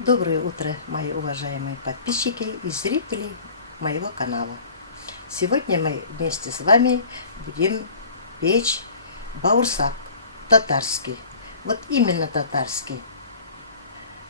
Доброе утро, мои уважаемые подписчики и зрители моего канала. Сегодня мы вместе с вами будем печь бауырсак татарский. Вот именно татарский.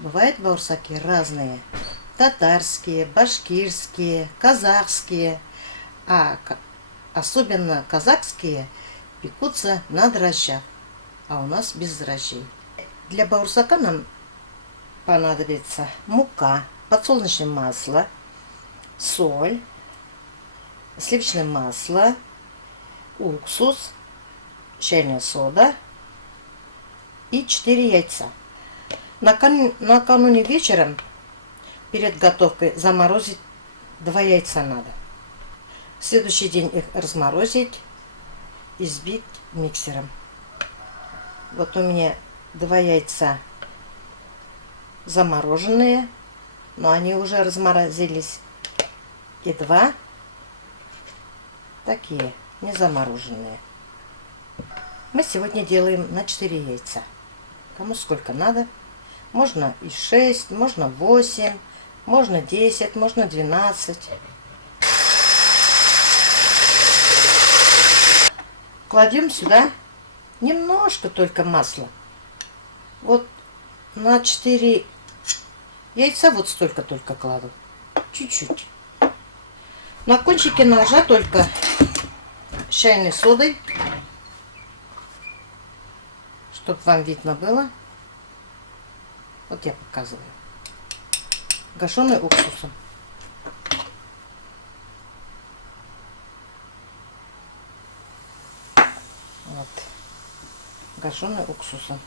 Бывают бауырсаки разные. Татарские, башкирские, казахские. А особенно казахские пекутся на дрожжах. А у нас без дрожжей. Для бауырсака нам понадобится мука, подсолнечное масло, соль, сливочное масло, уксус, чайная сода и 4 яйца. Накануне вечером перед готовкой заморозить 2 яйца надо. В следующий день их разморозить и взбить миксером. Вот у меня 2 яйца замороженные, но они уже разморозились. И 2 такие не замороженные. Мы сегодня делаем на 4 яйца. Кому сколько надо. Можно и 6, можно 8, можно 10, можно 12. Кладем сюда немножко только масла. Вот на 4 яйца вот столько только кладу. Чуть-чуть. На кончике ножа только с чайной содой, чтобы вам видно было. Вот я показываю. Гашеный уксусом. Вот. Гашеный уксусом.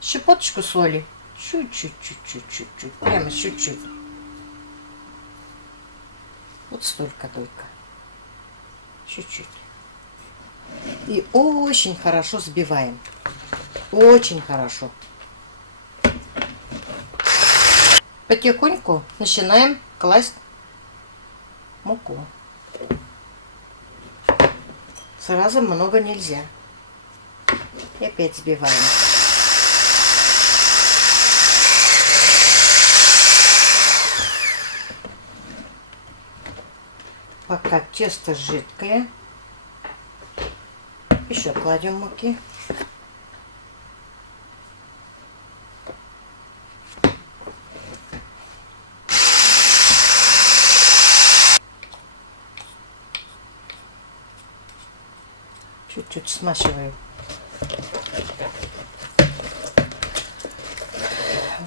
Щепоточку соли. Чуть-чуть. Прямо чуть-чуть. Вот столько только. Чуть-чуть. И очень хорошо взбиваем. Очень хорошо. Потихоньку начинаем класть муку. Сразу много нельзя. И опять взбиваем. Пока тесто жидкое, еще кладем муки. Чуть-чуть смачиваю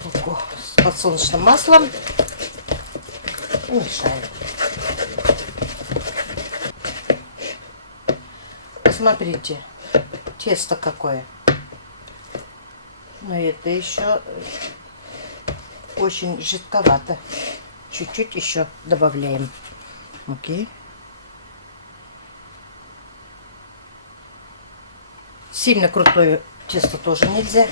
руку с подсолнечным маслом и мешаю. Смотрите, тесто какое. Но это еще очень жидковато. Чуть-чуть еще добавляем муки. Сильно крутое тесто тоже нельзя.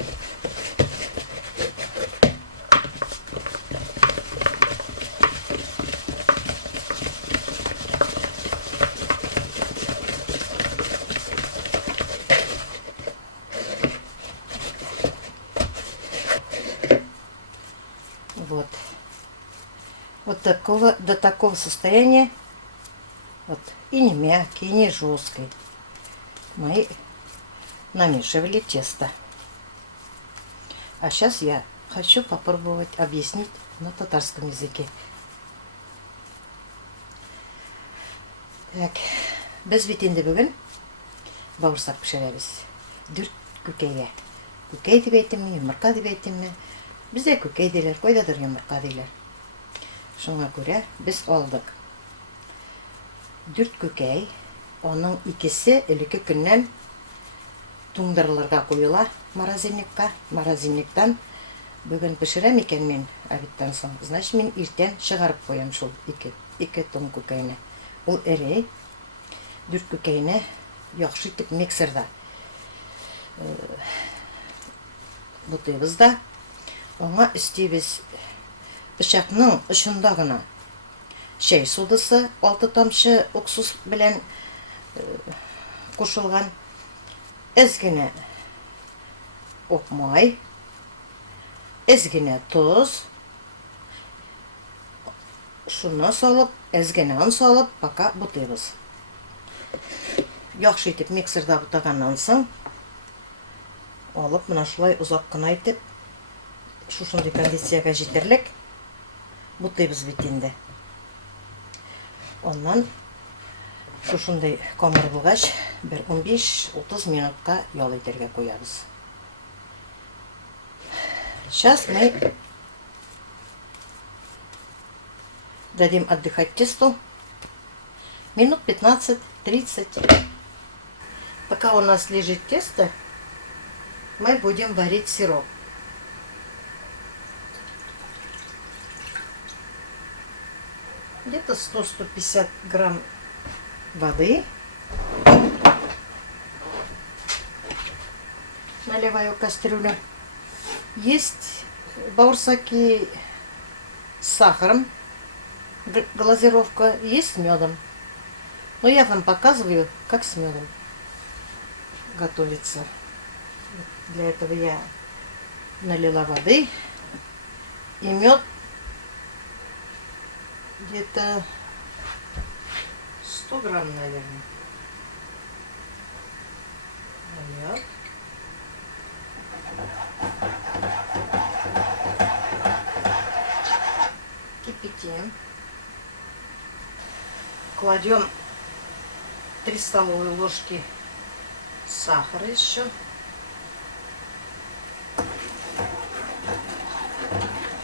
Вот до такого состояния, вот, и не мягкий, и не жесткий, мы намешивали тесто. А сейчас я хочу попробовать объяснить на татарском языке. Так, biz bit инде бүген бауырсак пешерәбез. 4 күкәйгә. Күкәй дип әйтәмме, йомырка дип әйтәмме? Бездә күкәй диләр, кайдадыр йомырка диләр. Шуңа күрә без алдык 4 күкәй, оның икесе элекке көннән туңдырылырга куела морозильникка. Морозильниктан бүген пешерәм икән мин обедтан соң. Значит, мин иртән чыгарып куям шул 2 туң күкәйне. Ул эре 4 күкәйне яхшы итеп миксерда бутыйбыз да, аңа өстибез пычакның очында гына чәй содасы 6 тамчы уксус белән кушылган. ezgine okmay, ezgine tuz. Şunu salıp, ezgine un salıp, baka butayız. Yaxşı etip mikserda butagandan soң, alıp, mına şulay uzak kına etip, şuşunday кондицияга жетерлік butayız bitinde. Ondan şuşunday көмір bulgaç, bir 15-30 минутка yol eterге koyarız. Сейчас мы дадим отдыхать тесту минут 15-30. Пока у нас лежит тесто, мы будем варить сироп. Где-то 100-150 грамм воды. Наливаю в кастрюлю. Есть баурсаки с сахаром, глазировка, есть с медом. Но я вам показываю, как с медом готовится. Для этого я налила воды и мед где-то 100 грамм, наверное. Мед. Кипятим. Кладем 3 столовые ложки сахара еще.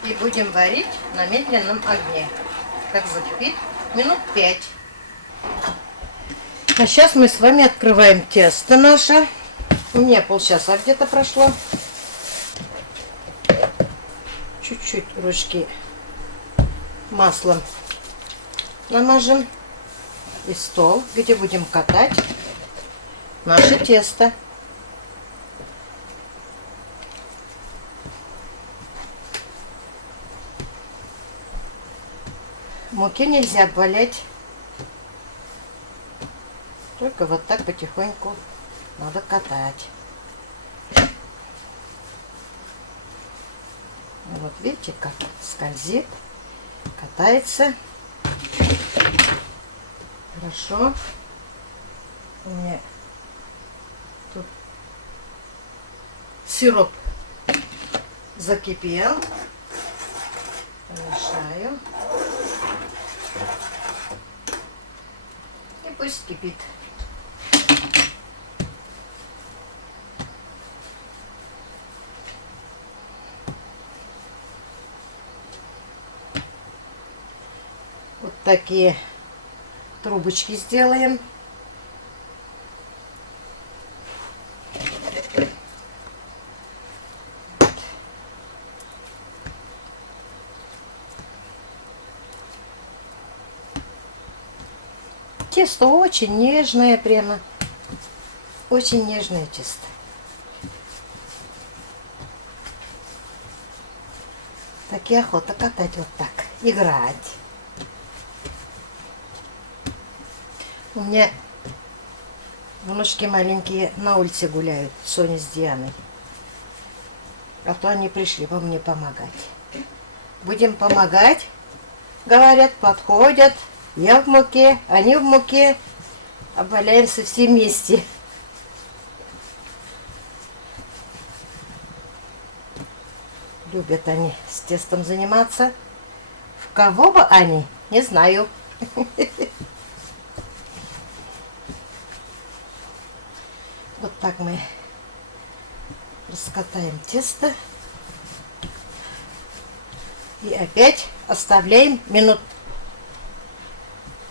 И будем варить на медленном огне. Как закипит, минут 5. А сейчас мы с вами открываем тесто наше. У меня полчаса где-то прошло. Чуть-чуть ручки маслом намажем. И стол, где будем катать наше тесто. Муки нельзя обвалять. Только вот так потихоньку надо катать. Вот видите, как скользит, катается. Хорошо. У меня тут сироп закипел. Помешаю. И пусть кипит. Вот такие трубочки сделаем. Тесто очень нежное прямо. Очень нежное тесто. Так и охота катать вот так. Играть. У меня внучки маленькие на улице гуляют, Соня с Дианой. А то они пришли по мне помогать. Будем помогать, говорят, подходят. Я в муке, они в муке. Обваляемся все вместе. Любят они с тестом заниматься. В кого бы они, не знаю. Вот так мы раскатаем тесто. И опять оставляем минут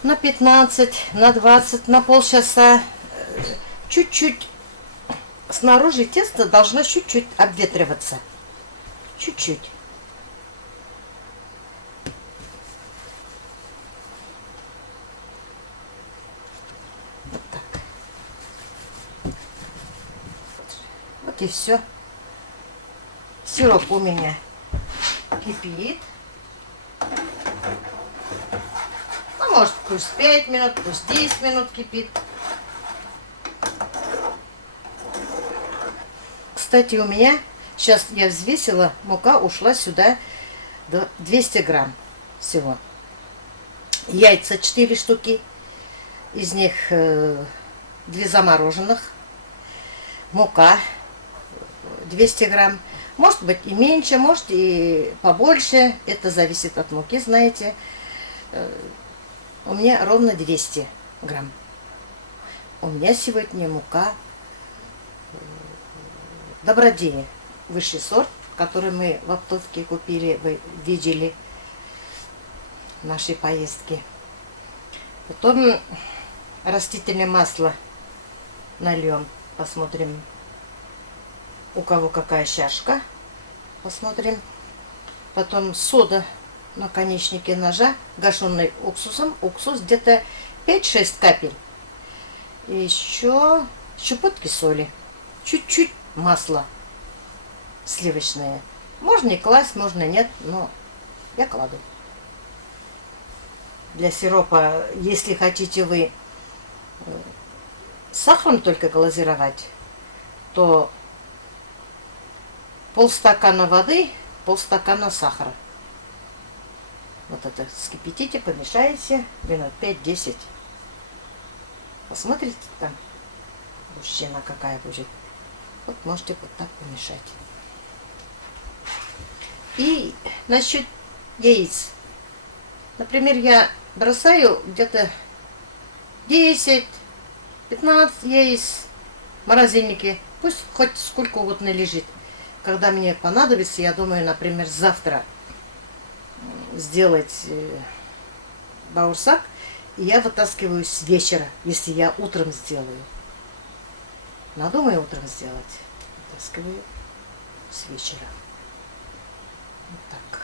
на 15, на 20, на полчаса. Чуть-чуть. Снаружи тесто должно чуть-чуть обветриваться. Чуть-чуть. Вот так. Вот и все. Сироп у меня кипит. Ну, может, пусть 5 минут, пусть 10 минут кипит. Кстати, у меня, сейчас я взвесила, мука ушла сюда 200 грамм всего. Яйца 4 штуки, из них 2 замороженных. Мука 200 грамм. Может быть и меньше, может и побольше. Это зависит от муки, знаете. У меня ровно 200 грамм. У меня сегодня мука Добродея. Высший сорт, который мы в оптовке купили, вы видели в нашей поездке. Потом растительное масло нальем. Посмотрим, у кого какая чашка. Посмотрим. Потом сода на наконечнике ножа, гашенный уксусом. Уксус где-то 5-6 капель. И еще щепотки соли. Чуть-чуть масла сливочное. Можно и класть, можно нет, но я кладу. Для сиропа, если хотите вы с сахаром только глазировать, то полстакана воды, полстакана сахара. Вот это вскипятите, помешаете минут 5-10. Посмотрите там, гущина какая будет. Вот можете вот так помешать. И насчет яиц. Например, я бросаю где-то 10-15 яиц в морозильнике. Пусть хоть сколько угодно лежит. Когда мне понадобится, я думаю, например, завтра сделать баурсак, и я вытаскиваю с вечера, если я утром сделаю. Надумаю утром сделать, вытаскиваю с вечера. Вот так.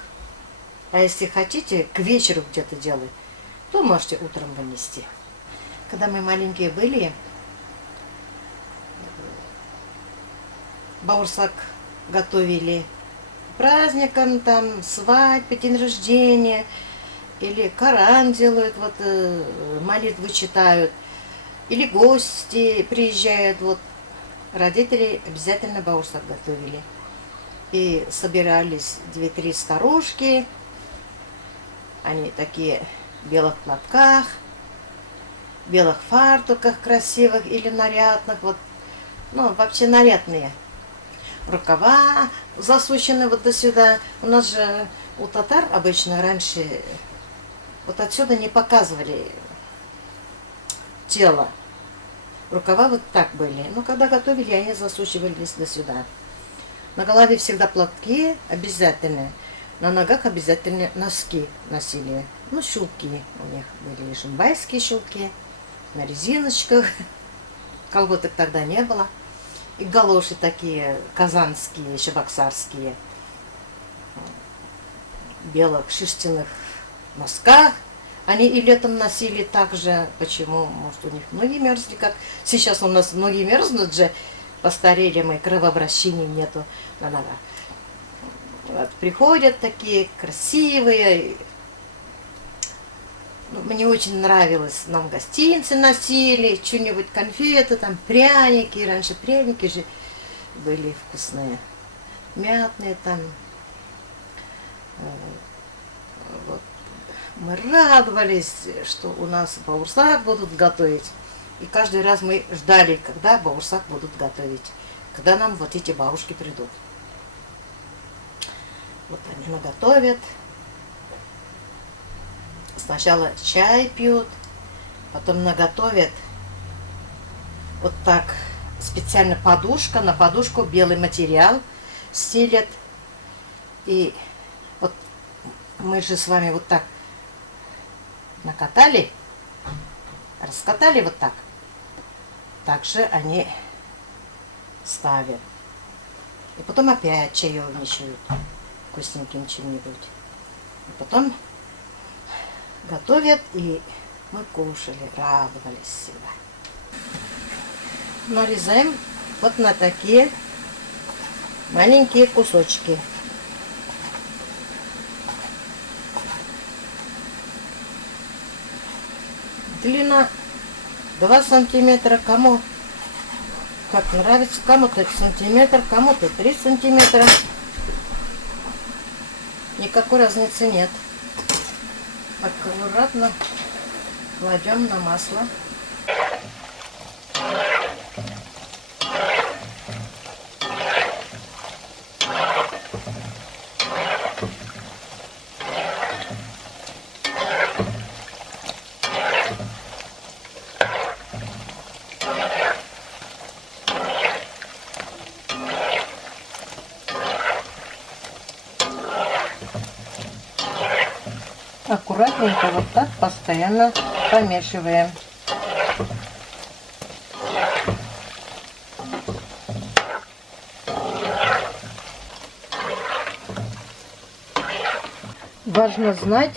А если хотите, к вечеру где-то делать, то можете утром вынести. Когда мы маленькие были, баурсак готовили праздникам, там, свадьбе, день рождения, или Коран делают, вот, молитвы читают, или гости приезжают, вот, родители обязательно баурсак готовили. И собирались 2-3 старушки, они такие в белых платках, в белых фартуках красивых или нарядных, вот, ну, вообще нарядные. Рукава засучены вот до сюда. У нас же у татар обычно раньше вот отсюда не показывали тело. Рукава вот так были. Но когда готовили, они засучивались до сюда. На голове всегда платки обязательные. На ногах обязательно носки носили. Ну, щелки у них были, шимбайские щелки, на резиночках. Колготок тогда не было. И галоши такие казанские, шабаксарские, в белых шерстяных носках. Они и летом носили также. Почему? Может, у них ноги мерзли, как сейчас у нас ноги мерзнут же, постарели мы, кровообращения нету на ногах. Вот, приходят такие красивые. Мне очень нравилось, нам гостинцы носили, что-нибудь, конфеты, там, пряники. Раньше пряники же были вкусные, мятные там. Вот. Мы радовались, что у нас баурсак будут готовить. И каждый раз мы ждали, когда баурсак будут готовить, когда нам вот эти бабушки придут. Вот они наготовят. Сначала чай пьют, потом наготовят вот так специально подушка, на подушку белый материал стелят. И вот мы же с вами вот так накатали, раскатали вот так. Также они ставят. И потом опять чаевничают вкусненьким чем-нибудь. И потом готовят, и мы кушали, радовались всегда. Нарезаем вот на такие маленькие кусочки. Длина 2 сантиметра, кому Как нравится, кому-то сантиметр, кому-то 3 сантиметра. Никакой разницы нет. Аккуратно кладем на масло. Аккуратненько вот так постоянно помешиваем. Важно знать,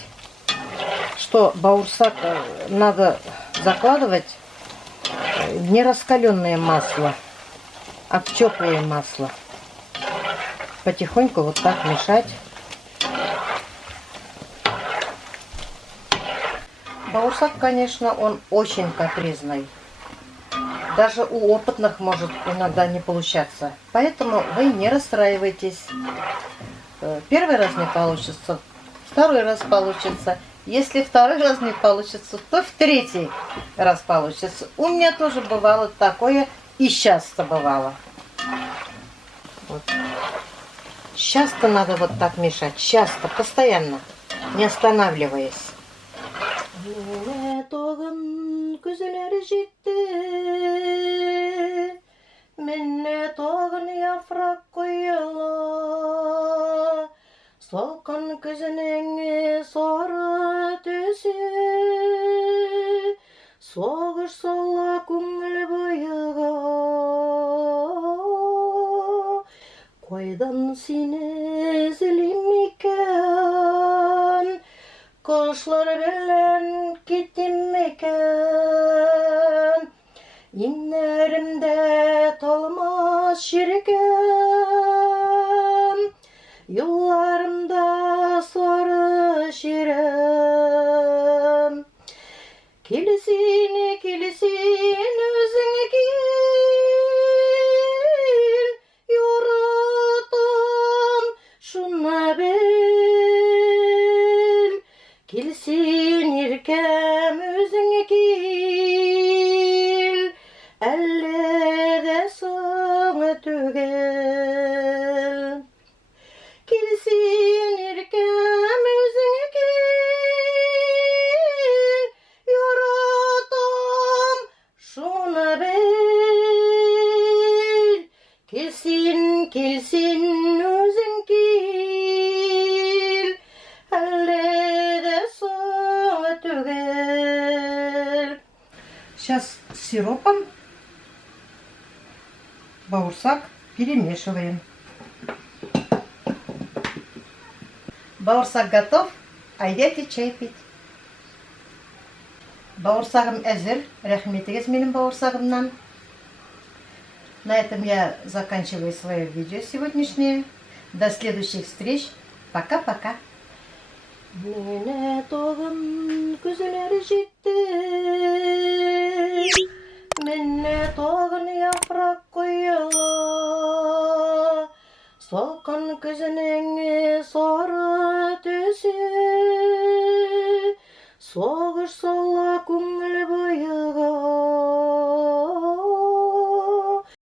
что баурсак надо закладывать в не раскаленное масло, а в теплое масло. Потихоньку вот так мешать. Баурсак, конечно, он очень капризный. Даже у опытных может иногда не получаться. Поэтому вы не расстраивайтесь. Первый раз не получится, второй раз получится. Если второй раз не получится, то в третий раз получится. У меня тоже бывало такое, и часто бывало. Вот. Часто надо вот так мешать, часто, постоянно, не останавливаясь. Minne toğun yaprak koyula, solkan gözünün sarı düzü, soğuş sola көңіл boyuğa, koydan seni zilimken, kuşlar bilen gittim eken, İnlerimde tolmaz şirkem, yollarımda sarı şirem. Kilisin, kilisin özüne gel, yoratam şuna bil. Kilisin irkem özüne gel, elle sana tügel. Kilsin irkem özüne gel, yaratam şuna bil. Kilsin, kilsin özün gel, elle sana tügel. Сейчас с сиропом баурсак перемешиваем. Баурсак готов, а идете чай пить. Баурсагым әзір. Рәхметіңіз менің баурсагымнан. На этом я заканчиваю свое видео сегодняшнее. До следующих встреч. Пока-пока. Мене тоғын күзелері жетті. Minne toğun yaprak koyula, solkan gözünün sarı düzü, soğuş sola